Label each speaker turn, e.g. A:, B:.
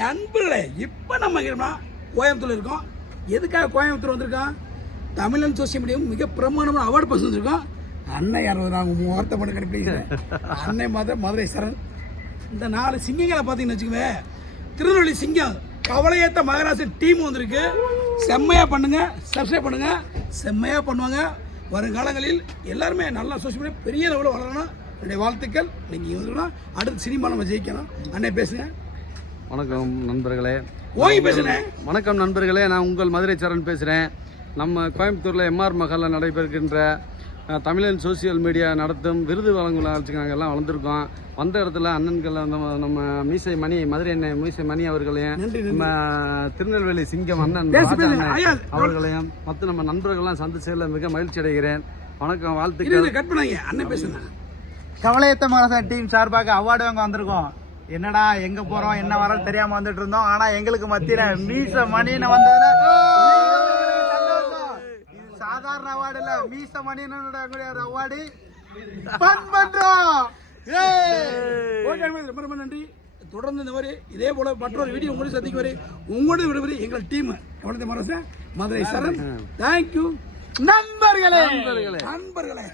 A: நண்பர்களே இப்போ நம்ம எங்கன்னா கோயம்புத்தூர் இருக்கோம். எதுக்காக கோயம்புத்தூர் வந்திருக்கோம்? தமிழன் சோசியல் மீடியாவும் மிக பிரமாணமான அவார்டு பஸ் வந்திருக்கோம். அண்ணன் யார் நாங்கள் மூவார்த்தை மட்டும் கண்டுபிடிக்கிறேன். அன்னை மதுரை மதுரை சரண். இந்த நாலு சிங்கங்களை பார்த்தீங்கன்னு வச்சுக்கோங்க திருநெல்வேலி சிங்கம் கவலையேத்த மகராசன் டீம் வந்திருக்கு. செம்மையாக பண்ணுங்க சப்ஸ்கிரைப் பண்ணுங்க செம்மையாக பண்ணுவாங்க. வருங்காலங்களில் எல்லாருமே நல்லா சோசியல் மீடியா பெரிய லெவலில் வளரணும். என்னுடைய வாழ்த்துக்கள். நீங்கள் வந்துக்கணும் அடுத்து சினிமா நம்ம ஜெயிக்கணும். அண்ணே பேசுங்க.
B: வணக்கம் நண்பர்களே. வணக்கம் நண்பர்களே நான் உங்கள் மதுரை சரண் பேசுகிறேன் நம்ம கோயம்புத்தூரில் எம்ஆர் மஹாலில் நடைபெறுகின்ற தமிழன் சோசியல் மீடியா நடத்தும் விருது வழங்கும் நிகழ்ச்சிக்கு நாங்கள் எல்லாம் வளர்ந்துருக்கோம். வந்த இடத்துல அண்ணன்கள் நம்ம நம்ம மீசை மணி மதுரை அண்ணன் மீசை மணி அவர்களையும். நம்ம திருநெல்வேலி சிங்கம் அண்ணன் அவர்களையும் மற்ற நம்ம நண்பர்கள்லாம் சந்திச்சதில் மிக மகிழ்ச்சி அடைகிறேன். வணக்கம் வாழ்த்துக்கள்.
A: இரு, கட் பண்ணாங்க. அண்ணன் பேசுங்க
C: கவலையத்த மகராசன் டீம் சார்பாக அவார்டு வாங்க வந்திருக்கோம். என்னடா எங்க போறோம் என்ன வரோம் தெரியாம வந்துட்டு இருந்தோம். ஆனா எங்களுக்கு மத்தியில மீச மணின்னு வந்ததுல. இது சாதாரண அவார்டு இல்ல. மீச மணின்னு அவார்டு. பண்றோம்.
A: அன்பர்களே, ரொம்ப ரொம்ப நன்றி. தொடர்ந்து இந்த மாதிரி இதே போல மற்றொரு வீடியோ உங்களை சந்திக்கும் வரை உங்களுடைய விடுபடி எங்கள் டீம் எவ்வளவு மனசு மதுரை சரண். தேங்க்யூ நண்பர்களே.
B: நண்பர்களே.
A: நண்பர்களே.